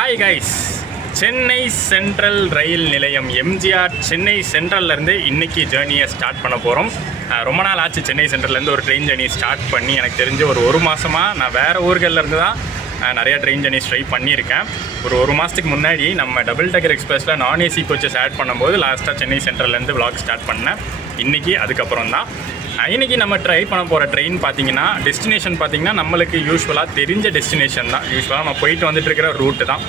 Hi guys, Chennai central ரயில் நிலையம் எம்ஜிஆர் சென்னை சென்ட்ரல்லேருந்து இன்றைக்கி ஜேர்னியை ஸ்டார்ட் பண்ண போகிறோம். ரொம்ப நாள் ஆச்சு சென்னை சென்ட்ரல்லேருந்து ஒரு ட்ரெயின் ஜேர்னி ஸ்டார்ட் பண்ணி. எனக்கு தெரிஞ்சு ஒரு மாதமாக நான் வேறு ஊர்கள்லேருந்து தான் நிறையா ட்ரெயின் ஜேர்னிஸ் ட்ரை பண்ணியிருக்கேன். ஒரு மாதத்துக்கு முன்னாடி நம்ம டபுள் டெக்கர் எக்ஸ்பிரஸில் நான் ஏசி கோச்சஸ் ஆட் பண்ணும்போது லாஸ்ட்டாக சென்னை சென்ட்ரல்லேருந்து விளாக் ஸ்டார்ட் பண்ணேன். இன்றைக்கி அதுக்கப்புறம் தான் இன்றைக்கி நம்ம ட்ரை பண்ண போகிற ட்ரெயின் பார்த்திங்கன்னா டெஸ்டினேஷன் பார்த்திங்கன்னா நம்மளுக்கு யூஸ்வலாக தெரிஞ்ச டெஸ்டினேஷன் தான். யூஸ்வலாக நம்ம போயிட்டு வந்துட்டு இருக்கிற ரூட்டு தான்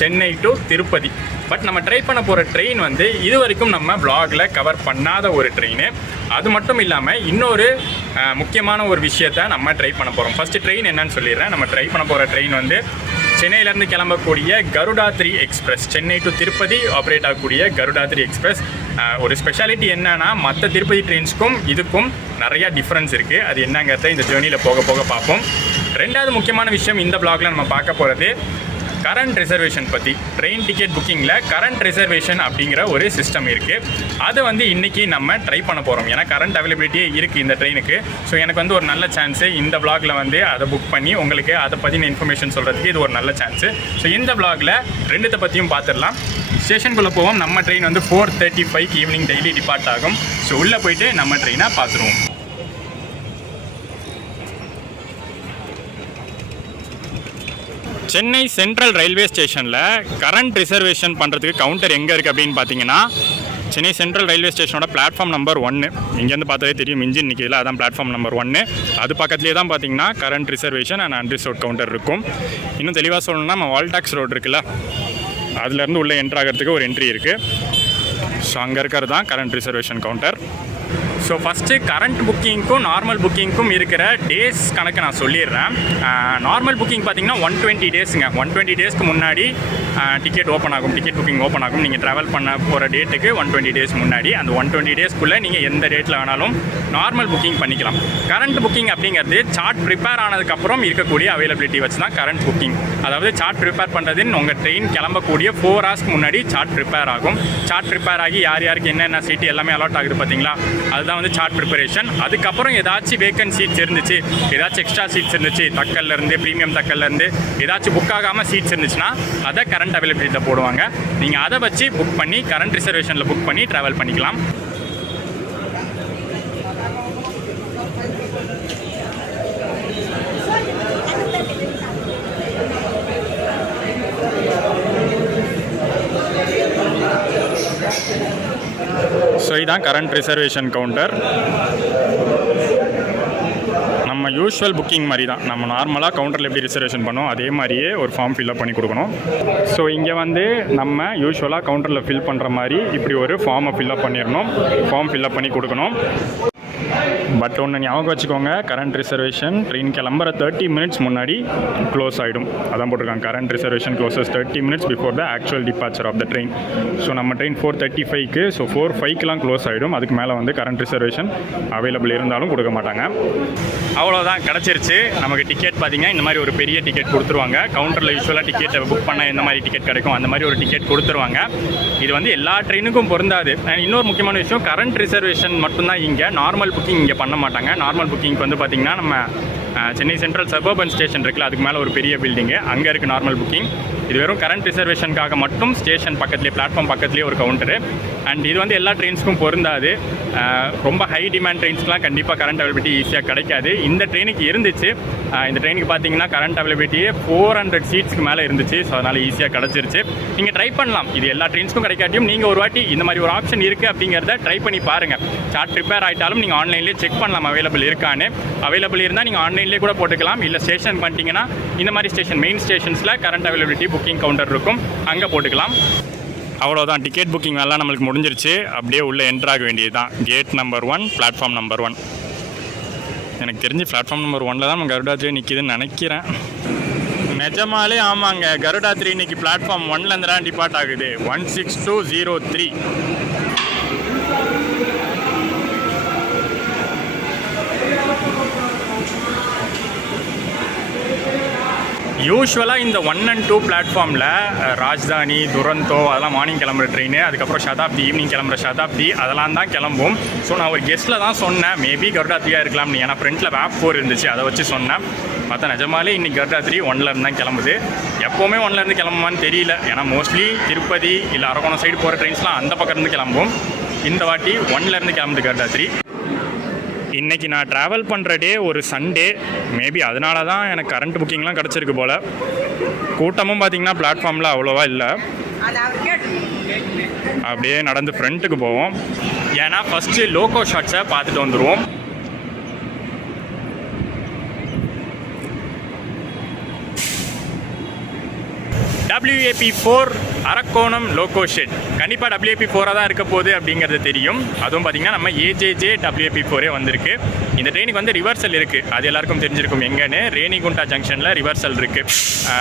சென்னை டு திருப்பதி. பட் நம்ம ட்ரை பண்ண போகிற ட்ரெயின் வந்து இது வரைக்கும் நம்ம வ்ளாகில் கவர் பண்ணாத ஒரு ட்ரெயின். அது மட்டும் இல்லாமல் இன்னொரு முக்கியமான ஒரு விஷயத்தை நம்ம ட்ரை பண்ண போகிறோம். ஃபஸ்ட்டு ட்ரெயின் என்னன்னு சொல்லிடுறேன். நம்ம ட்ரை பண்ண போகிற ட்ரெயின் வந்து சென்னையிலேருந்து கிளம்பக்கூடிய Garudadri express. Chennai to Tirupati operate ஆகக்கூடிய கருடாத்ரி எக்ஸ்பிரஸ். ஒரு ஸ்பெஷாலிட்டி என்னன்னா மற்ற திருப்பதி ட்ரெயின்ஸ்க்கும் இதுக்கும் நிறையா டிஃப்ரென்ஸ் இருக்குது. அது என்னங்கிறத இந்த ஜேர்னியில் போக போக பார்ப்போம். ரெண்டாவது முக்கியமான விஷயம் இந்த ப்ளாகில் நம்ம பார்க்க போகிறது கரண்ட் ரிசர்வேஷன் பற்றி. ட்ரெயின் டிக்கெட் புக்கிங்கில் கரண்ட் ரிசர்வேஷன் அப்படிங்கிற ஒரு சிஸ்டம் இருக்குது. அதை வந்து இன்றைக்கி நம்ம ட்ரை பண்ண போகிறோம். ஏன்னா கரண்ட் அவைலபிலிட்டியே இருக்குது இந்த ட்ரெயினுக்கு. ஸோ எனக்கு வந்து ஒரு நல்ல சான்ஸு இந்த வ்ளாகில் வந்து அதை புக் பண்ணி உங்களுக்கு அதை பற்றின இன்ஃபர்மேஷன் சொல்கிறதுக்கு இது ஒரு நல்ல சான்ஸு. ஸோ இந்த வ்ளாகில் ரெண்டுத்தை பற்றியும் பார்த்துடலாம். ஸ்டேஷனுக்குள்ளே போவோம். நம்ம ட்ரெயின் வந்து 4:35 ஈவினிங் டெய்லி டிபார்ட் ஆகும். ஸோ உள்ளே போயிட்டு நம்ம ட்ரெயினை பார்த்துருவோம். சென்னை சென்ட்ரல் ரயில்வே ஸ்டேஷனில் கரண்ட் ரிசர்வேஷன் பண்ணுறதுக்கு கவுண்டர் எங்கே இருக்குது அப்படின்னு பார்த்தீங்கன்னா சென்னை சென்ட்ரல் ரயில்வே ஸ்டேஷனோட பிளாட்ஃபார்ம் நம்பர் 1. இங்கேருந்து பார்த்தாலே தெரியும் இன்ஜின் நிற்கிதுல, அதான் பிளாட்ஃபார்ம் நம்பர் 1. அது பக்கத்துலேயே தான் பார்த்தீங்கன்னா current reservation and unreserved counter இருக்கும். இன்னும் தெளிவாக சொல்லணும்னா நம்ம வால்டாக்ஸ் ரோடு இருக்குல்ல, அதுலேருந்து உள்ளே என்ட்ரு ஆகிறதுக்கு ஒரு என்ட்ரி இருக்குது. ஸோ அங்கே இருக்கிறது தான் current reservation counter. So first current புக்கிங்க்கும் நார்மல் புக்கிங்க்கும் இருக்கிற டேஸ் கணக்கு நான் சொல்லிடுறேன். நார்மல் புக்கிங் பார்த்திங்கன்னா 120 டேஸுங்க. 120 டேஸ்க்கு முன்னாடி டிக்கெட் ஓப்பன் ஆகும், டிக்கெட் புக்கிங் ஓப்பன் ஆகும். நீங்கள் ட்ராவல் பண்ண போகிற டேட்டுக்கு 120 டேஸ் முன்னாடி. அந்த 120 டேஸ்க்குள்ளே நீங்கள் எந்த டேட்டில் வேணாலும் நார்மல் புக்கிங் பண்ணிக்கலாம். கரண்ட் புக்கிங் அப்படிங்கிறது சார்ட் ப்ரிப்பேர் ஆனதுக்கப்புறம் இருக்கக்கூடிய அவைலபிலிட்டி வச்சு தான் கரண்ட் புக்கிங். அதாவது சார்ட் ப்ரிப்பேர் பண்ணுறதுன்னு உங்கள் ட்ரெயின் கிளம்பக்கூடிய 4 ஹவர்ஸ்க்கு முன்னாடி சார்ட் ப்ரிப்பேர் ஆகும். சார்ட் ப்ரிப்பேர் ஆகி யார் யாருக்கு என்னென்ன சீட்டு எல்லாமே அலாட் ஆகுது பார்த்தீங்களா, அதுதான் வந்து சார்ட் ப்ரிப்பரேஷன். அதுக்கப்புறம் ஏதாச்சும் வேக்கன்ட் சீட்ஸ் இருந்துச்சு, ஏதாச்சும் எக்ஸ்ட்ரா சீட்ஸ் இருந்துச்சு, தக்கல்லேருந்து ப்ரீமியம் தக்கல்லேருந்து ஏதாச்சும் புக் ஆகாமல் சீட்ஸ் இருந்துச்சுன்னா அதை கரண்ட் அவைலபிலிட்டியில் போடுவாங்க. நீங்கள் அதை வச்சு புக் பண்ணி கரண்ட் ரிசர்வேஷனில் புக் பண்ணி ட்ராவல் பண்ணிக்கலாம். ஸோ இதுதான் கரண்ட் ரிசர்வேஷன் கவுண்டர். நம்ம யூஸ்வல் புக்கிங் மாதிரி தான். நம்ம நார்மலாக கவுண்டரில் எப்படி ரிசர்வேஷன் பண்ணோம் அதே மாதிரியே ஒரு ஃபார்ம் ஃபில்அப் பண்ணி கொடுக்கணும். ஸோ இங்கே வந்து நம்ம யூஸ்வலாக கவுண்டரில் ஃபில் பண்ணுற மாதிரி இப்படி ஒரு ஃபார்மை ஃபில்அப் பண்ணிடணும். ஃபார்ம் ஃபில்அப் பண்ணி கொடுக்கணும். பட் ஒன்று ஞாபகம் வச்சுக்கோங்க, கரண்ட் ரிசர்வேஷன் ட்ரெயின் கிளம்புற 30 மினிட்ஸ் முன்னாடி க்ளோஸ் ஆகிடும். அதான் போட்டிருக்காங்க, current reservation closes 30 minutes before the actual departure of the train. So நம்ம ட்ரெயின் 4:35க்கு, ஸோ 4:05க்குலாம் க்ளோஸ் ஆகிடும். அதுக்கு மேலே வந்து கரண்ட் ரிசர்வேஷன் அவைலபிள் இருந்தாலும் கொடுக்க மாட்டாங்க. அவ்வளோதான், கிடச்சிருச்சு நமக்கு டிக்கெட். பார்த்திங்கன்னா இந்த மாதிரி ஒரு பெரிய டிக்கெட் கொடுத்துருவாங்க. கவுண்டரில் யூஸ்வலாக டிக்கெட்டை புக் பண்ண எந்த மாதிரி டிக்கெட் கிடைக்கும் அந்த மாதிரி ஒரு டிக்கெட் கொடுத்துருவாங்க. இது வந்து எல்லா ட்ரெயினுக்கும் பொருந்தாது. இன்னொரு முக்கியமான விஷயம், கரண்ட் ரிசர்வேஷன் மட்டும்தான் இங்கே, நார்மல் புக்கிங் இங்கே பண்ண மாட்டாங்க. நார்மல் புக்கிங்க்கு வந்து பார்த்திங்கன்னா நம்ம சென்னை சென்ட்ரல் சபர்பன் ஸ்டேஷன் இருக்குல்ல, அதுக்கு மேலே ஒரு பெரிய பில்டிங்கு, அங்கே இருக்குது நார்மல் புக்கிங். இது வெறும் கரண்ட் ரிசர்வேஷனுக்காக மட்டும் ஸ்டேஷன் பக்கத்துலேயே, பிளாட்ஃபார்ம் பக்கத்துலேயே ஒரு கவுண்டரு. அண்ட் இது வந்து எல்லா ட்ரெயின்ஸ்க்கும் பொருந்தாது. ரொம்ப ஹை டிமாண்ட் ட்ரெயின்ஸ்க்குலாம் கண்டிப்பாக கரண்ட் அவைலபிலிட்டி ஈஸியாக கிடைக்காது. இந்த ட்ரெயினுக்கு இருந்துச்சு. இந்த ட்ரெயினுக்கு பார்த்தீங்கன்னா கரண்ட் அவைலபிலிட்டியே 400 சீட்ஸ்க்கு மேலே இருந்துச்சு. ஸோ அதனால் ஈஸியாக கிடச்சிருச்சு. நீங்கள் ட்ரை பண்ணலாம். இது எல்லா ட்ரெயின்ஸ்க்கும் கிடைக்காட்டியும் நீங்கள் ஒரு வாட்டி இந்த மாதிரி ஒரு ஆப்ஷன் இருக்குது அப்படிங்கிறத ட்ரை பண்ணி பாருங்கள். சார்ட் ப்ரிப்பேர் ஆகிட்டாலும் நீங்கள் ஆன்லைன்லேயே செக் பண்ணலாம் அவைலபிள் இருக்கான்னு. அவைலபிள் இருந்தால் நீங்கள் ஆன்லைன்லேயே கூட போட்டுக்கலாம். இல்லை ஸ்டேஷன் பண்ணிட்டீங்கன்னா இந்த மாதிரி ஸ்டேஷன், மெயின் ஸ்டேஷன்ஸில் கரண்ட் அவைலபிலிட்டி புக்கிங் கவுண்டர் இருக்கும், அங்கே போட்டுக்கலாம். அவ்வளோதான், டிக்கெட் புக்கிங் எல்லாம் நம்மளுக்கு முடிஞ்சிருச்சு. அப்படியே உள்ளே என்ட்ராக வேண்டியது தான். Gate number 1, platform number 1. எனக்கு தெரிஞ்சு பிளாட்ஃபார்ம் நம்பர் 1ல் தான் நம்ம கருடாத்ரி நிற்கிதுன்னு நினைக்கிறேன். நிஜமாலே ஆமாங்க, கருடாத்ரி இன்னைக்கு பிளாட்ஃபார்ம் 1லேருந்து தான் டிபார்ட் ஆகுது. 16203. யூஸ்வலாக இந்த 1 and 2 பிளாட்ஃபார்மில் ராஜ்தானி, துரந்தோ அதெல்லாம் மார்னிங் கிளம்புற ட்ரெயின், அதுக்கப்புறம் சதாப்தி ஈவினிங் கிளம்புற சதாப்தி அதெல்லாம் தான் கிளம்பும். ஸோ நான் ஒரு கெஸ்ட்டில் தான் சொன்னேன் மேபி கருடாத்ரியாக இருக்கலாம்னு. ஏன்னா ஃப்ரண்ட்டில் வேப் 4 இருந்துச்சு, அதை வச்சு சொன்னேன். பார்த்தா நிஜமாலே இன்றைக்கி கருடாத்திரி 1லேருந்து தான் கிளம்புது. எப்போவுமே 1லேருந்து கிளம்புமான்னு தெரியல, ஏன்னா மோஸ்ட்லி திருப்பதி இல்லை அரக்கோணம் சைடு போகிற ட்ரெயின்ஸ்லாம் அந்த பக்கத்துலேருந்து கிளம்பும். இந்த வாட்டி 1லேருந்து கிளம்புது கருடாத்திரி. இன்றைக்கி நான் ட்ராவல் பண்ணுற டே ஒரு சண்டே, மேபி அதனால தான் எனக்கு கரண்ட் புக்கிங்லாம் கிடச்சிருக்கு போல். கூட்டமும் பார்த்திங்கன்னா பிளாட்ஃபார்மில் அவ்வளோவா இல்லை. அப்படியே நடந்து ஃப்ரண்ட்டுக்கு போவோம், ஏன்னா ஃபஸ்ட்டு லோக்கோ ஷாட்ஸை பார்த்துட்டு வந்துடுவோம். WAP4 அரக்கோணம் லோக்கோ ஷெட் கண்டிப்பாக WAP4 தான் இருக்க போகுது அப்படிங்கிறது தெரியும். அதுவும் பார்த்திங்கன்னா நம்ம AJJ WAP4 வந்திருக்கு. இந்த ட்ரெயினுக்கு வந்து ரிவர்சல் இருக்குது, அது எல்லாருக்கும் தெரிஞ்சிருக்கும் எங்கன்னு. ரேணிகுண்டா ஜங்ஷனில் ரிவர்சல் இருக்குது.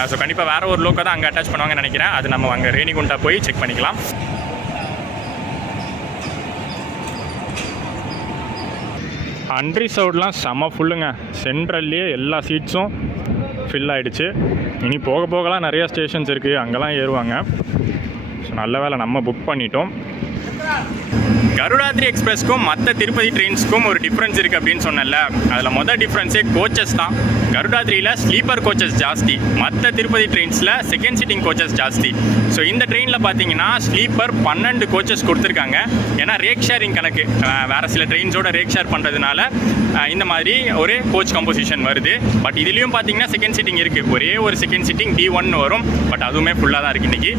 ஸோ கண்டிப்பாக வேறு ஒரு லோக்கோ தான் அங்கே அட்டாச் பண்ணுவாங்கன்னு நினைக்கிறேன். அது நம்ம அங்கே ரேணிகுண்டா போய் செக் பண்ணிக்கலாம். அன்ரிசர்வ்ட்லாம் செம ஃபுல்லுங்க. சென்ட்ரல்லையே எல்லா சீட்ஸும் ஃபில் ஆகிடுச்சு. இனி போக போகலாம் நிறையா ஸ்டேஷன்ஸ் இருக்குது, அங்கெல்லாம் ஏறுவாங்க. ஸோ நல்ல வேலை நம்ம புக் பண்ணிட்டோம். கருடாத்ரி எக்ஸ்பிரஸ்க்கும் மற்ற திருப்பதி ட்ரெயின்ஸ்க்கும் ஒரு டிஃப்ரென்ஸ் இருக்குது அப்படின்னு சொன்னல. அதில் மொதல் டிஃப்ரென்ஸே கோச்சஸ் தான். கருடாத்ரியில் ஸ்லீப்பர் கோச்சஸ் ஜாஸ்தி, மற்ற திருப்பதி ட்ரெயின்ஸில் செகண்ட் சிட்டிங் கோச்சஸ் ஜாஸ்தி. ஸோ இந்த ட்ரெயினில் பார்த்தீங்கன்னா ஸ்லீப்பர் 12 கோச்சஸ் கொடுத்துருக்காங்க. ஏன்னா ரேக் ஷேரிங் கணக்கு, வேறு சில ட்ரெயின்ஸோட ரேக் ஷேர் பண்ணுறதுனால இந்த மாதிரி ஒரு கோச் கம்போசிஷன் வருது. பட் இதுலேயும் பார்த்தீங்கன்னா செகண்ட் சிட்டிங் இருக்குது. ஒரே ஒரு செகண்ட் சிட்டிங் D1 வரும், பட் அதுவுமே ஃபுல்லாக தான் இருக்குது இன்றைக்கி.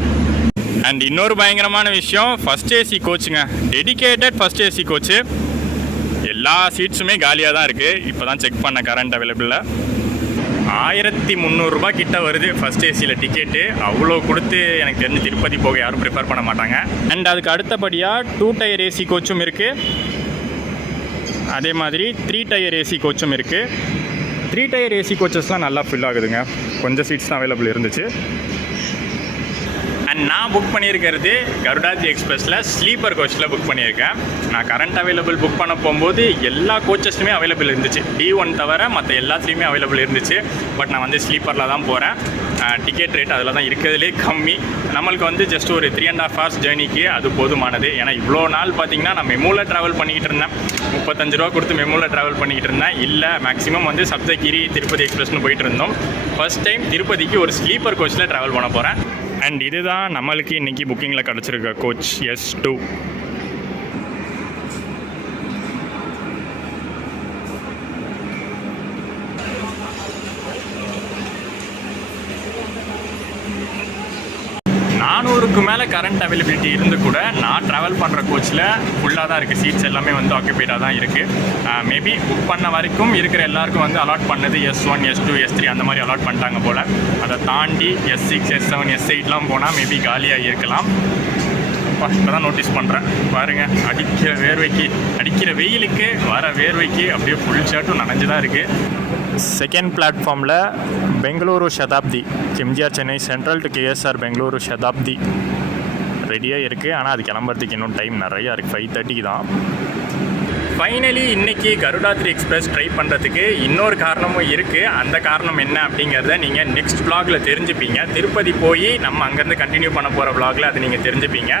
அண்ட் இன்னொரு பயங்கரமான விஷயம், ஃபஸ்ட் ஏசி கோச்சுங்க, டெடிக்கேட்டட் ஃபஸ்ட் ஏசி கோச்சு. எல்லா சீட்ஸுமே காலியாக தான் இருக்குது. இப்போ தான் செக் பண்ண கரண்ட் அவைலபிளில் 1300 ரூபா கிட்ட வருது ஃபஸ்ட் ஏசியில் டிக்கெட்டு. அவ்வளோ கொடுத்து எனக்கு தெரிஞ்சு திருப்பதி போக யாரும் ப்ரிஃபர் பண்ண மாட்டாங்க. அண்ட் அதுக்கு அடுத்தபடியாக 2 டயர் ஏசி கோச்சும் இருக்குது, அதே மாதிரி 3 டயர் ஏசி கோச்சும் இருக்குது. 3 டயர் ஏசி கோச்சஸ்லாம் நல்லா ஃபில் ஆகுதுங்க, கொஞ்சம் சீட்ஸ் தான் அவைலபிள் இருந்துச்சு. அண்ட் நான் புக் பண்ணியிருக்கிறது கருடாத்ரி எக்ஸ்பிரஸில் ஸ்லீப்பர் கோச்சில் புக் பண்ணியிருக்கேன். நான் கரண்ட் அவைலபிள் புக் பண்ண போகும்போது எல்லா கோச்சஸுமே அவைலபிள் இருந்துச்சு, D1 தவிர மற்ற எல்லாத்துலேயுமே அவைலபிள் இருந்துச்சு. பட் நான் வந்து ஸ்லீப்பரில் தான் போகிறேன். டிக்கெட் ரேட் அதில் தான் இருக்கிறதுலே கம்மி. நம்மளுக்கு வந்து ஜஸ்ட் ஒரு 3.5 hours ஜேர்னிக்கு அது போதுமானது. ஏன்னா இவ்வளோ நாள் பார்த்திங்கன்னா நான் மெமோவில் ட்ராவல் பண்ணிக்கிட்டு இருந்தேன், 35 ரூபா கொடுத்து மெமோவில் ட்ராவல் பண்ணிக்கிட்டு இருந்தேன். இல்லை மேக்ஸிமம் வந்து சப்தகிரி திருப்பதி எக்ஸ்பிரஸ்னு போயிட்டு இருந்தோம். ஃபர்ஸ்ட் டைம் திருப்பதிக்கு ஒரு ஸ்லீப்பர் கோச்சில் ட்ராவல் பண்ண போகிறேன். அண்ட் இதுதான் நம்மளுக்கு இன்றைக்கி புக்கிங்கில் கிடச்சிருக்க கோச் S2. க்கு மேலே கரண்ட் அவைலபிலிட்டி இருந்து கூட நான் ட்ராவல் பண்ணுற கோச்சில் ஃபுல்லாக தான் இருக்குது. சீட்ஸ் எல்லாமே வந்து ஆக்குபைடாக தான் இருக்குது. மேபி புக் பண்ண வரைக்கும் இருக்கிற எல்லாருக்கும் வந்து அலாட் பண்ணது S1, S2, S3 அந்த மாதிரி அலாட் பண்ணிட்டாங்க போல். அதை தாண்டி S6, S7, S8லாம் போனால் மேபி காலியாக இருக்கலாம். இப்போ தான் நோட்டீஸ் பண்ணுறேன் பாருங்கள், அடிக்கிற வெயிலுக்கு வர வேர்வைக்கு அப்படியே ஃபுல் ஷர்ட்டும் நனைஞ்சு தான் இருக்குது. செகண்ட் பிளாட்ஃபார்மில் Bengaluru Shatabdi, MGR Chennai central to KSR Bengaluru Shatabdi ரெடியாக இருக்குது. ஆனால் அது கிளம்புறதுக்கு இன்னும் டைம் நிறையா இருக்குது, 5:30 தான். ஃபைனலி இன்றைக்கி கருடாத்ரி எக்ஸ்பிரஸ் ட்ரை பண்ணுறதுக்கு இன்னொரு காரணமும் இருக்குது. அந்த காரணம் என்ன அப்படிங்கிறத நீங்கள் நெக்ஸ்ட் வ்ளாகில் தெரிஞ்சுப்பீங்க. திருப்பதி போய் நம்ம அங்கேருந்து கண்டினியூ பண்ண போகிற வ்ளாகில் அது நீங்கள் தெரிஞ்சுப்பீங்க.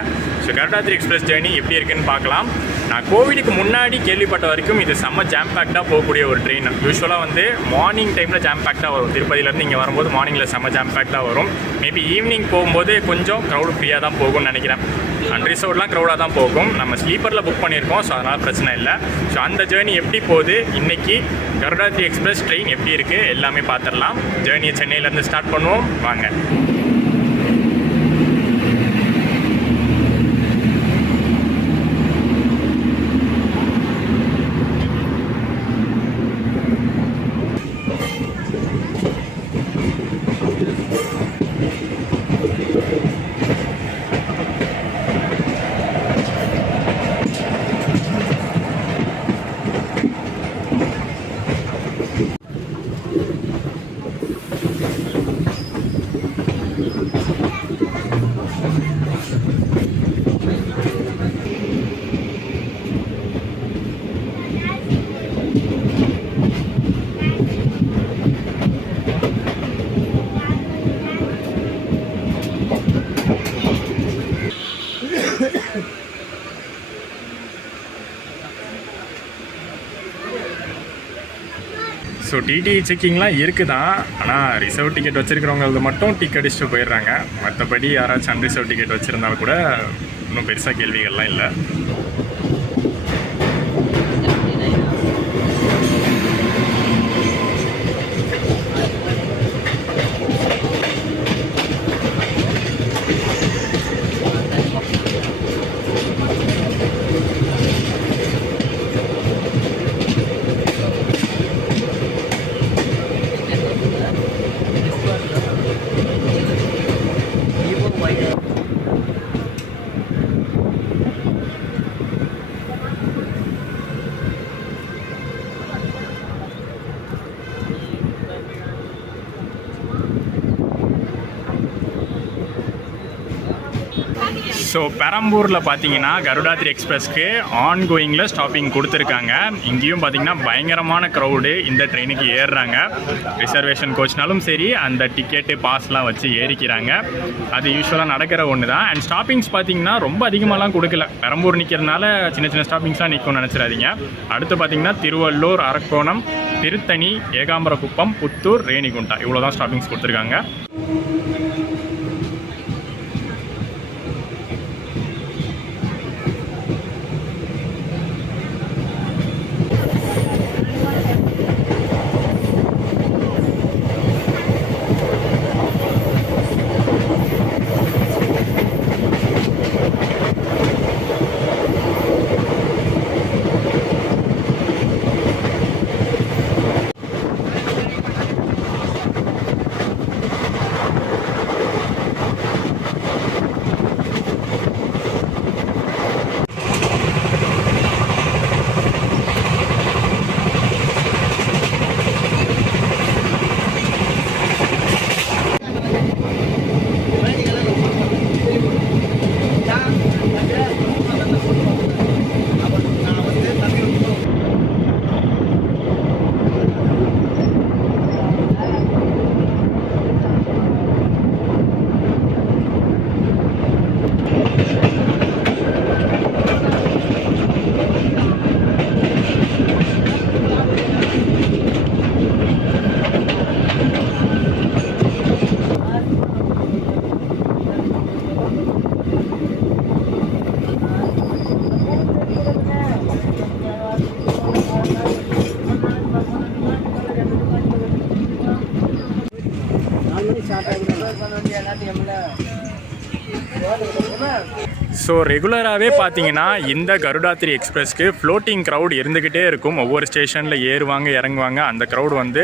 ஸோ கருடாத்ரி எக்ஸ்பிரஸ் ஜேர்னி எப்படி இருக்குன்னு பார்க்கலாம். நான் கோவிடுக்கு முன்னாடி கேள்விப்பட்ட வரைக்கும் இது செம்ம ஜாம் பேக்டாக போகக்கூடிய ஒரு ட்ரெயின். யூஸ்வலாக வந்து மார்னிங் டைமில் ஜாம் பேக்டாக வரும். திருப்பதியிலேருந்து இங்கே வரும்போது மார்னிங்கில் செம்ம ஜாம் பேக்டாக வரும். மேபி ஈவினிங் போகும்போது கொஞ்சம் க்ரௌடு ஃப்ரீயாக தான் போகும்னு நினைக்கிறேன். அன்ரிசர்வ்ட்லாம் க்ரௌடாக தான் போகும். நம்ம ஸ்லீப்பரில் புக் பண்ணியிருக்கோம், ஸோ அதனால் பிரச்சனை இல்லை. ஸோ அந்த ஜேர்னி எப்படி போகுது, இன்றைக்கி கருடாத்ரி எக்ஸ்பிரஸ் ட்ரெயின் எப்படி இருக்குது எல்லாமே பார்த்துடலாம். ஜேர்னியை சென்னையிலேருந்து ஸ்டார்ட் பண்ணுவோம், வாங்க. ஸோ டிடி செக்கிங்லாம் இருக்குது தான், ஆனால் ரிசர்வ் டிக்கெட் வச்சுருக்கிறவங்களுக்கு மட்டும் டிக்கெட் அடிச்சுட்டு போயிடுறாங்க. மற்றபடி யாராச்சும் அன்ரிசர்வ் டிக்கெட் வச்சுருந்தாலும் கூட இன்னும் பெருசாக கேள்விகள்லாம் இல்லை. ஸோ பெரம்பூரில் பார்த்தீங்கன்னா கருடாத்ரி எக்ஸ்பிரஸ்க்கு ஆன்கோயிங்கில் ஸ்டாப்பிங் கொடுத்துருக்காங்க. இங்கேயும் பார்த்தீங்கன்னா பயங்கரமான க்ரௌடு இந்த ட்ரெயினுக்கு ஏறுறாங்க. ரிசர்வேஷன் கோச்னாலும் சரி, அந்த டிக்கெட்டு பாஸ்லாம் வச்சு ஏறிக்கிறாங்க. அது யூஸ்வலாக நடக்கிற ஒன்று தான். அண்ட் ஸ்டாப்பிங்ஸ் பார்த்தீங்கன்னா ரொம்ப அதிகமாகலாம் கொடுக்கல. பெரம்பூர் நிற்கிறதுனால சின்ன சின்ன ஸ்டாப்பிங்ஸ்லாம் நிற்கும்னு நினச்சிடாதீங்க. அடுத்து பார்த்தீங்கன்னா திருவள்ளூர், அரக்கோணம், திருத்தணி, ஏகாம்பரக்குப்பம், புத்தூர், ரேணிகுண்டா இவ்வளோ தான் ஸ்டாப்பிங்ஸ் கொடுத்துருக்காங்க. ஸோ ரெகுலராகவே பார்த்தீங்கன்னா இந்த கருடாத்ரி எக்ஸ்பிரஸ்க்கு ஃப்ளோட்டிங் க்ரௌட் இருந்துக்கிட்டே இருக்கும். ஒவ்வொரு ஸ்டேஷனில் ஏறுவாங்க இறங்குவாங்க. அந்த க்ரௌட் வந்து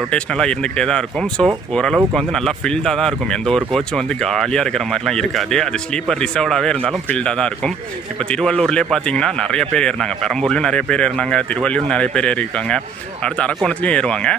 ரொட்டேஷ்னலாக இருந்துக்கிட்டே தான் இருக்கும். ஸோ ஓரளவுக்கு வந்து நல்லா ஃபில்டாக தான் இருக்கும். எந்த ஒரு கோச்சும் வந்து காலியாக இருக்கிற மாதிரிலாம் இருக்காது. அது ஸ்லீப்பர் ரிசர்வ்டாகவே இருந்தாலும் ஃபில்டாக தான் இருக்கும். இப்போ திருவள்ளூர்லேயே பார்த்தீங்கன்னா நிறைய பேர் ஏறினாங்க. பெரம்பூர்லேயும் நிறைய பேர் ஏறினாங்க. திருவள்ளூர்லையும் நிறைய பேர் ஏறியிருக்காங்க. அடுத்து அரக்கோணத்துலேயும் ஏறுவாங்க.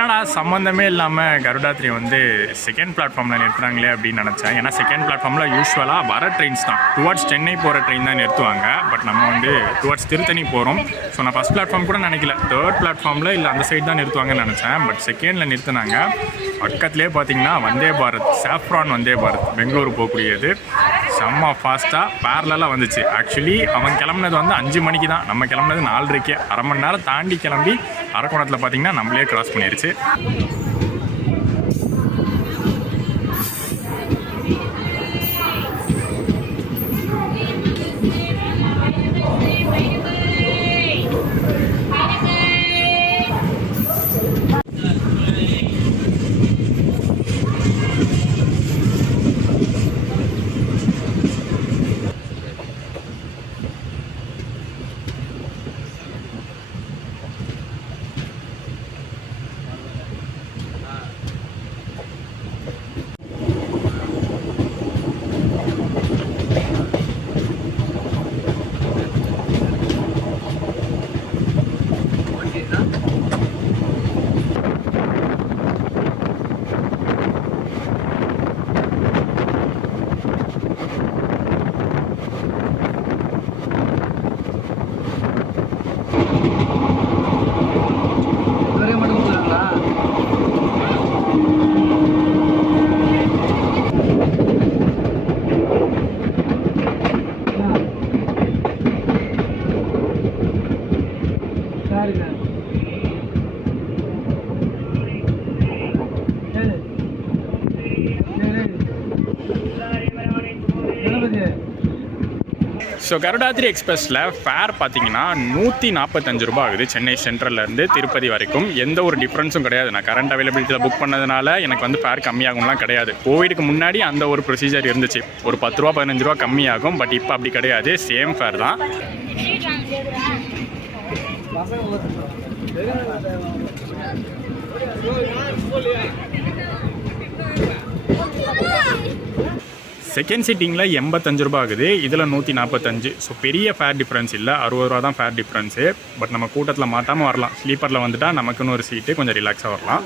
என்னடா சம்மந்தமே இல்லாமல் கருடாத்ரி வந்து செகண்ட் பிளாட்ஃபார்மில் நிறுத்துறாங்களே அப்படின்னு நினச்சேன். ஏன்னா செகண்ட் பிளாட்ஃபார்மில் யூஸ்வலாக வர ட்ரெயின்ஸ் தான், டுவர்ட்ஸ் சென்னை போகிற ட்ரெயின் தான் நிறுத்துவாங்க. பட் நம்ம வந்து டுவர்ட்ஸ் திருத்தணி போகிறோம். ஸோ நான் ஃபஸ்ட் பிளாட்ஃபார்ம் கூட நினைக்கல, தேர்ட் பிளாட்ஃபார்மில் இல்லை அந்த சைடு தான் நிறுத்துவாங்கன்னு நினச்சேன். பட் செகண்டில் நிறுத்தினாங்க. பக்கத்துலேயே பார்த்தீங்கன்னா வந்தே பாரத், சாஃப்ரான் வந்தே பாரத் பெங்களூர் போகக்கூடியது செம்ம ஃபாஸ்ட்டாக பேரலாக வந்துச்சு. ஆக்சுவலி அவன் கிளம்புனது வந்து 5 மணிக்கு தான், நம்ம கிளம்புனது 4:30. அரை மணி நேரம் தாண்டி கிளம்பி அரக்கோணத்தில் பார்த்தீங்கன்னா நம்மளே கிராஸ் பண்ணிடுச்சு. ஸோ கருடாத்ரி எக்ஸ்பிரஸில் ஃபேர் பார்த்தீங்கன்னா 145 ரூபா ஆகுது. சென்னை சென்ட்ரல்லேருந்து திருப்பதி வரைக்கும் எந்த ஒரு டிஃப்ரென்ஸும் கிடையாது. நான் கரண்ட் அவைலபிலிட்டியில் புக் பண்ணதுனால எனக்கு வந்து ஃபேர் கம்மியாகும்லாம் கிடையாது. கோவிடுக்கு முன்னாடி அந்த ஒரு ப்ரொசீஜர் இருந்துச்சு, ஒரு 10 ரூபா 15 ரூபா கம்மியாகும். பட் இப்போ அப்படி கிடையாது, சேம் ஃபேர் தான். செகண்ட் சீட்டிங்கில் 85 ரூபா ஆகுது, இதில் 145. ஸோ பெரிய ஃபேர் டிஃப்ரென்ஸ் இல்லை, 60 ரூபா தான் ஃபேர் டிஃப்ரென்ஸு. பட் நம்ம கூட்டத்தில் மாட்டாமல் வரலாம். ஸ்லீப்பரில் வந்துட்டால் நமக்குன்னு ஒரு சீட்டு கொஞ்சம் ரிலாக்ஸாக வரலாம்.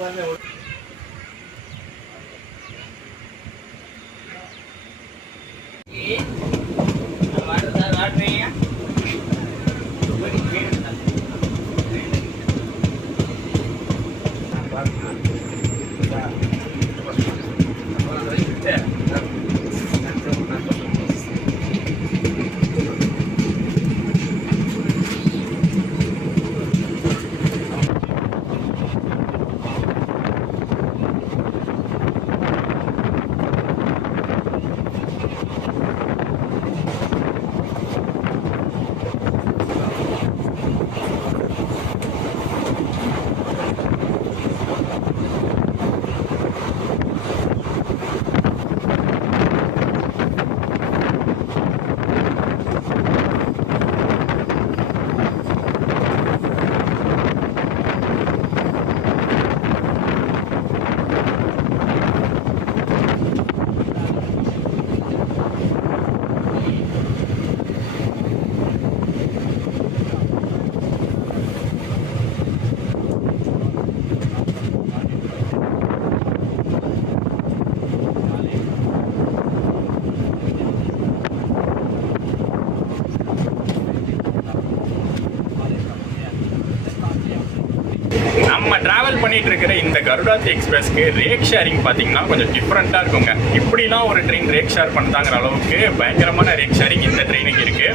நம்ம ட்ராவல் பண்ணிட்டு இருக்கிற இந்த கருடாத்ரி எக்ஸ்பிரஸ்க்கு ரேக் ஷேரிங் பார்த்தீங்கன்னா கொஞ்சம் டிஃப்ரெண்ட்டாக இருக்குங்க. இப்படிலாம் ஒரு ட்ரெயின் ரேக் ஷேர் பண்ணுறாங்கிற அளவுக்கு பயங்கரமான ரேக் ஷேரிங் இந்த ட்ரெயினுக்கு இருக்குது.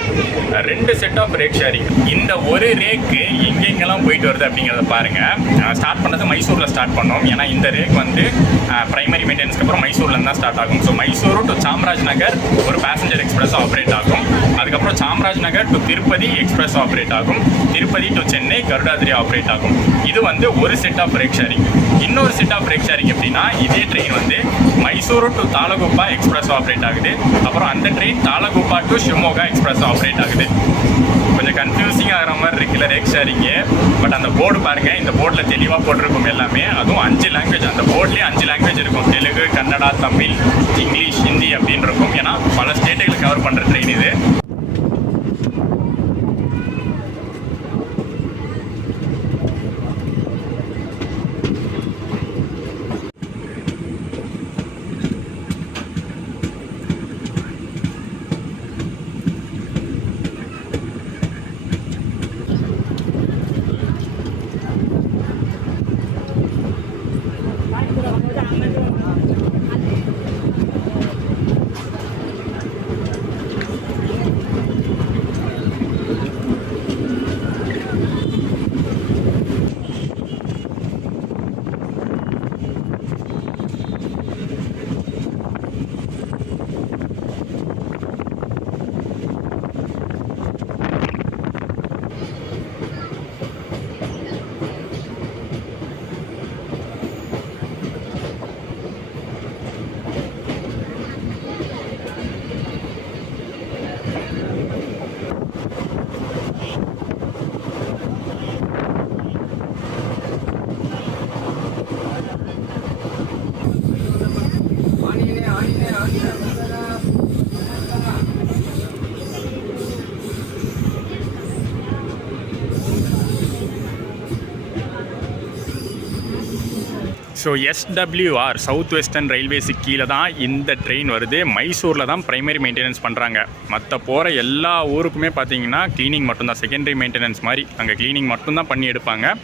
2 செட் ஆஃப் ரேக் ஷேரிங். இந்த ஒரு ரேக்கு எங்கெங்கெல்லாம் போயிட்டு வருது அப்படிங்கிறத பாருங்கள். ஸ்டார்ட் பண்ணது மைசூரில் ஸ்டார்ட் பண்ணோம். ஏன்னா இந்த ரேக் வந்து பிரைமரி மெயின்டெனன்ஸ்க்கு அப்புறம் மைசூர்லேருந்து தான் ஸ்டார்ட் ஆகும். ஸோ மைசூரு டு சாம்ராஜ் நகர் ஒரு பேசஞ்சர் எக்ஸ்பிரஸ் ஆப்ரேட் ஆகும். அதுக்கப்புறம் Chamraj Nagar to Tirupati express operate ஆகும். திருப்பதி டு சென்னை கருடாத்ரி ஆப்ரேட் ஆகும். இது வந்து ஒரு செட் ஆஃப் ரேக் ஷேரிங். இன்னொரு செட் ஆஃப் ரேக் ஷேரிங் எப்படின்னா, இதே ட்ரெயின் வந்து Mysuru to Talguppa express operate ஆகுது. அப்புறம் அந்த train Talguppa to Shimoga express operate ஆகுது. கொஞ்சம் கன்ஃபியூசிங் ஆகிற மாதிரி இருக்குல்ல ரேக் ஷேரிங்கு. பட் அந்த போர்டு பாருங்கள், இந்த போர்டில் தெளிவாக போட்டிருக்கும் எல்லாமே. அதுவும் 5 லாங்குவேஜ், அந்த போர்ட்லேயே 5 லாங்குவேஜ் இருக்கும். தெலுங்கு, கன்னடா, தமிழ், இங்கிலீஷ், ஹிந்தி அப்படின்னு இருக்கும். ஏன்னா பல ஸ்டேட்டுகளை கவர் பண்ணுற ட்ரெயின் இது. ஸோ SWR சவுத் வெஸ்டர்ன் ரயில்வேஸுக்கு கீழே தான் இந்த ட்ரெயின் வருது. மைசூரில் தான் ப்ரைமரி மெயின்டெனன்ஸ் பண்ணுறாங்க. மற்ற போகிற எல்லா ஊருக்குமே பார்த்தீங்கன்னா க்ளீனிங் மட்டும்தான், செகண்டரி மெயின்டெனன்ஸ் மாதிரி அங்கே க்ளீனிங் மட்டும்தான் பண்ணி எடுப்பாங்க.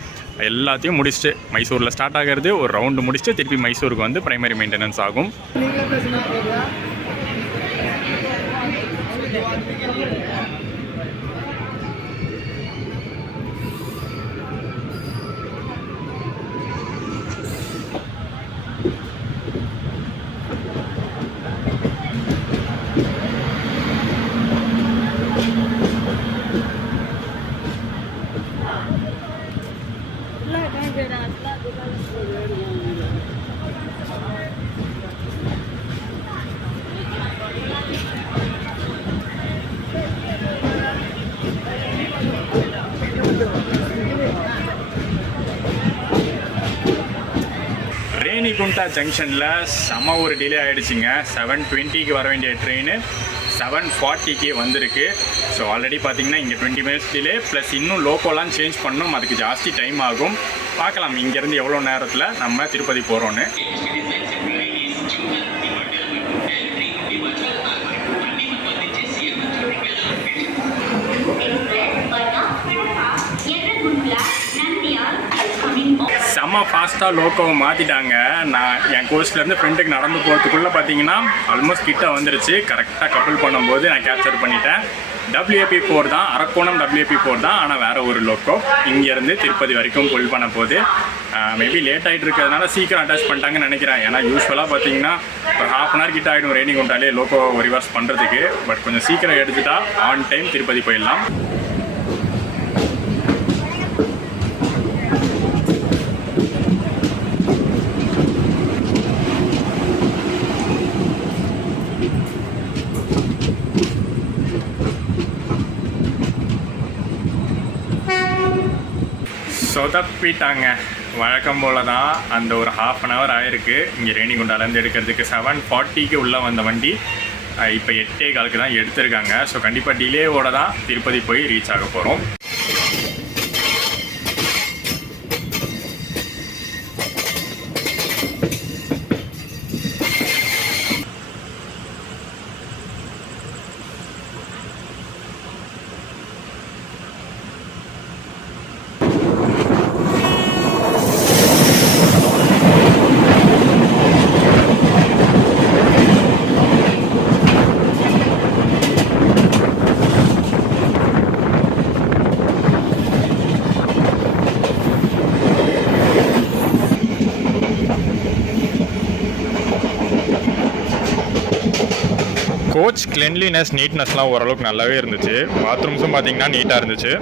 எல்லாத்தையும் முடிச்சுட்டு மைசூரில் ஸ்டார்ட் ஆகிறது, ஒரு ரவுண்டு முடிச்சுட்டு திருப்பி மைசூருக்கு வந்து ப்ரைமரி மெயின்டெனன்ஸ் ஆகும். ரேணிகுண்டா ஜங்ஷனில் செம ஒரு டிலே ஆகிடுச்சிங்க. 7:20க்கு வர வேண்டிய ட்ரெயின் 7:40க்கு வந்திருக்கு. ஸோ ஆல்ரெடி பார்த்தீங்கன்னா இங்கே 20 minutes டிலே ப்ளஸ் இன்னும் லோக்கோலாம் சேஞ்ச் பண்ணணும், அதுக்கு ஜாஸ்தி டைம் ஆகும். பார்க்கலாம் இங்கேருந்து எவ்வளோ நேரத்தில் நம்ம திருப்பதி போகிறோன்னு. செம்ம ஃபாஸ்ட்டாக லோக்கோவை மாற்றிட்டாங்க. நான் என் கோஸ்ட்லேருந்து ஃப்ரெண்டுக்கு நடந்து போகிறதுக்குள்ளே பார்த்தீங்கன்னா ஆல்மோஸ்ட் கிட்ட வந்துருச்சு. கரெக்டாக கப்பல் பண்ணும்போது நான் கேப்சர் பண்ணிட்டேன். WAP4 தான், அரக்கோணம் WAP4 தான், ஆனால் வேறு ஒரு லோக்கோ இங்கேருந்து திருப்பதி வரைக்கும் புல் பண்ண போது. மேபி லேட் ஆகிட்டு இருக்கிறதுனால சீக்கிரம் அட்டாச் பண்ணிட்டாங்கன்னு நினைக்கிறேன். ஏன்னா யூஸ்வலாக பார்த்தீங்கன்னா ஒரு ½ hour கிட்ட ஆகிடும் ரேணிகுண்டாலே லோக்கோ ரிவர்ஸ் பண்ணுறதுக்கு. பட் கொஞ்சம் சீக்கிரம் எடுத்துட்டா ஆன் டைம் திருப்பதி போயிடலாம். சொதப்பிட்டாங்க. வழக்கம் போல் தான் அந்த ஒரு ½ hour ஆயிருக்கு இங்கே ரேணிகுண்டாலேருந்து எடுக்கிறதுக்கு. 7:40க்கு உள்ளே வந்த வண்டி இப்போ 8:15க்கு தான் எடுத்திருக்காங்க. ஸோ கண்டிப்பாக டிலேவோட தான் திருப்பதி போய் ரீச் ஆக போகிறோம். கோச் கிளென்லினஸ் நீட்னஸ்லாம் ஓரளவுக்கு நல்லாவே இருந்துச்சு. பாத்ரூம்ஸும் பார்த்தீங்கன்னா நீட்டாக இருந்துச்சு.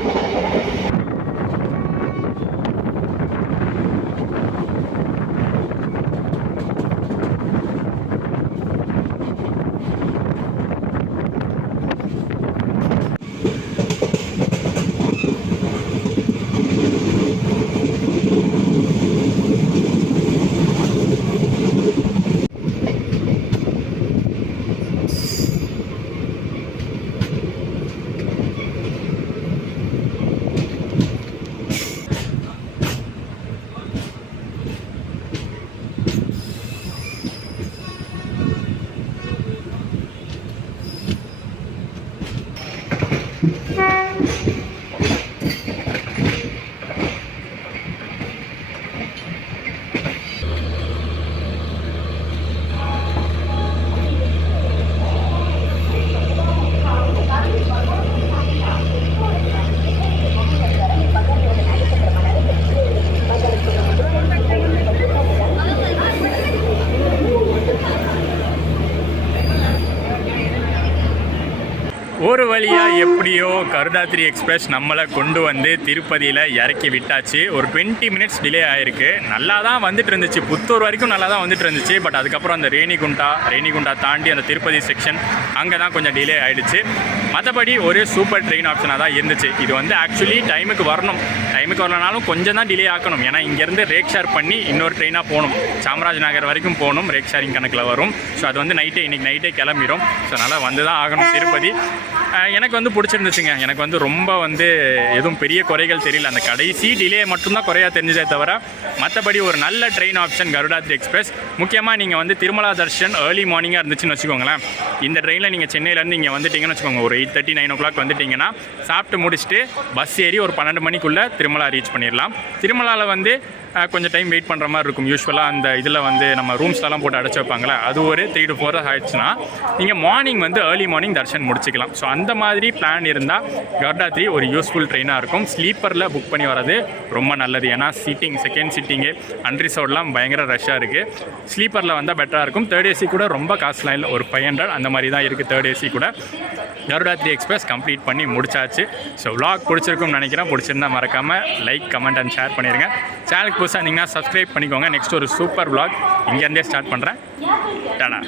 ஒரு வழியாக எப்படியோ கருடாத்திரி எக்ஸ்பிரஸ் நம்மளை கொண்டு வந்து திருப்பதியில் இறக்கி விட்டாச்சு. ஒரு 20 minutes டிலே ஆகிருக்கு. நல்லா தான் வந்துட்டு இருந்துச்சு, புத்தூர் வரைக்கும் நல்லா தான் வந்துட்டு இருந்துச்சு. பட் அதுக்கப்புறம் அந்த ரேணிகுண்டா தாண்டி அந்த திருப்பதி செக்ஷன் அங்கே தான் கொஞ்சம் டிலே ஆகிடுச்சு. மற்றபடி ஒரு சூப்பர் ட்ரெயின் ஆப்ஷனாக தான் இருந்துச்சு. இது வந்து ஆக்சுவலி டைமுக்கு வரணும். டைமுக்கு வரலனாலும் கொஞ்சம் தான் டிலே ஆக்கணும். ஏன்னா இங்கேருந்து ரேக் ஷேர் பண்ணி இன்னொரு ட்ரெயினாக போகணும். சாம்ராஜ் நகர் வரைக்கும் போகணும், ரேக் ஷேரிங் கணக்கில் வரும். ஸோ அது வந்து இன்றைக்கி நைட்டே கிளம்பிடும். ஸோ அதனால் வந்து தான் ஆகணும் திருப்பதி. எனக்கு வந்து பிடிச்சிருந்துச்சுங்க. எனக்கு வந்து ரொம்ப வந்து எதுவும் பெரிய குறைகள் தெரியல. அந்த கடைசி டிலே மட்டும்தான் குறையாக தெரிஞ்சதே தவிர மற்றபடி ஒரு நல்ல ட்ரெயின் ஆப்ஷன் கருடாத்ரி எக்ஸ்பிரஸ். முக்கியமாக நீங்கள் வந்து திருமலா தர்ஷன் ஏர்லி மார்னிங்காக இருந்துச்சுன்னு வச்சுக்கோங்களேன். இந்த ட்ரெயினில் நீங்கள் சென்னையிலேருந்து இங்கே வந்துட்டிங்கன்னு வச்சுக்கோங்க, ஒரு 8:30 9 o'clock வந்துட்டிங்கன்னா சாப்பிட்டு முடிச்சுட்டு பஸ் ஏறி ஒரு 12 மணிக்குள்ளே திருமலா ரீச் பண்ணிடலாம். திருமலாவில் வந்து கொஞ்சம் டைம் வெயிட் பண்ணுற மாதிரி இருக்கும். யூஸ்வலாக அந்த இதில் வந்து நம்ம ரூம்ஸ்லாம் போட்டு அடைச்சி வைப்பாங்களே, அது ஒரு 3 to 4 ஆகிடுச்சுன்னா நீங்கள் மார்னிங் வந்து ஏர்லி மார்னிங் தர்ஷன் முடிச்சிக்கலாம். ஸோ அந்த மாதிரி பிளான் இருந்தால் கருடாத்ரி ஒரு யூஸ்ஃபுல் ட்ரெயினாக இருக்கும். ஸ்லீப்பரில் புக் பண்ணி வரது ரொம்ப நல்லது. ஏன்னா சீட்டிங் செகண்ட் சீட்டிங்கு அன்ரிசர்வ்ட்லாம் பயங்கர ரஷ்ஷாக இருக்குது. ஸ்லீப்பரில் வந்தால் பெட்டராக இருக்கும். தேர்ட் ஏசி கூட ரொம்ப காஸ்ட்லாம் இல்லை, ஒரு 500 அந்த மாதிரி தான் இருக்குது தேர்ட் ஏசி கூட. கருடாத்ரி எக்ஸ்பிரஸ் கம்ப்ளீட் பண்ணி முடிச்சாச்சு. ஸோ விளாக் பிடிச்சிருக்கும்னு நினைக்கிறேன். பிடிச்சிருந்தா மறக்காமல் லைக் கமெண்ட் அண்ட் ஷேர் பண்ணிடுங்க. சேனலுக்கு புதுசாக இருந்தீங்கன்னா சப்ஸ்கிரைப் பண்ணிக்கோங்க. நெக்ஸ்ட் ஒரு சூப்பர் விளாக் இங்கேருந்தே ஸ்டார்ட் பண்ணுறேன். டாடா.